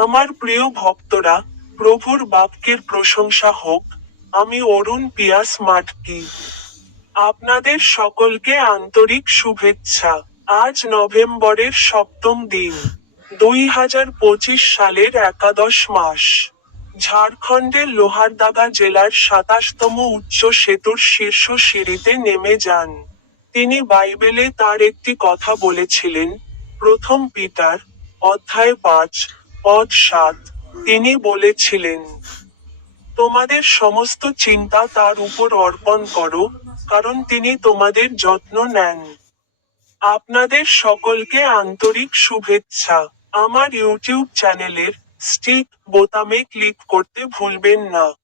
আমার প্রিয় ভক্তরা, প্রভুর বাক্যের প্রশংসা হোক, আমি অরুণ পিয়াস মাটকি আপনাদের সকলকে আন্তরিক শুভেচ্ছা। আজ নভেম্বরের সপ্তম দিন, দুই হাজার পঁচিশ সালের একাদশ মাস। ঝাড়খণ্ডের লোহারদাগা জেলার সাতাশতম উচ্চ সেতুর শীর্ষ সিঁড়িতে নেমে যান। তিনি বাইবেলে তার একটি কথা বলেছিলেন, প্রথম পিতার অধ্যায় পাঁচ পদ সাত। তিনি বলেছিলেন, তোমাদের সমস্ত চিন্তা তার উপর অর্পণ করো, কারণ তিনি তোমাদের যত্ন নেন। আপনাদের সকলকে আন্তরিক শুভেচ্ছা। আমার ইউটিউব চ্যানেলের স্টিক বোতামে ক্লিক করতে ভুলবেন না।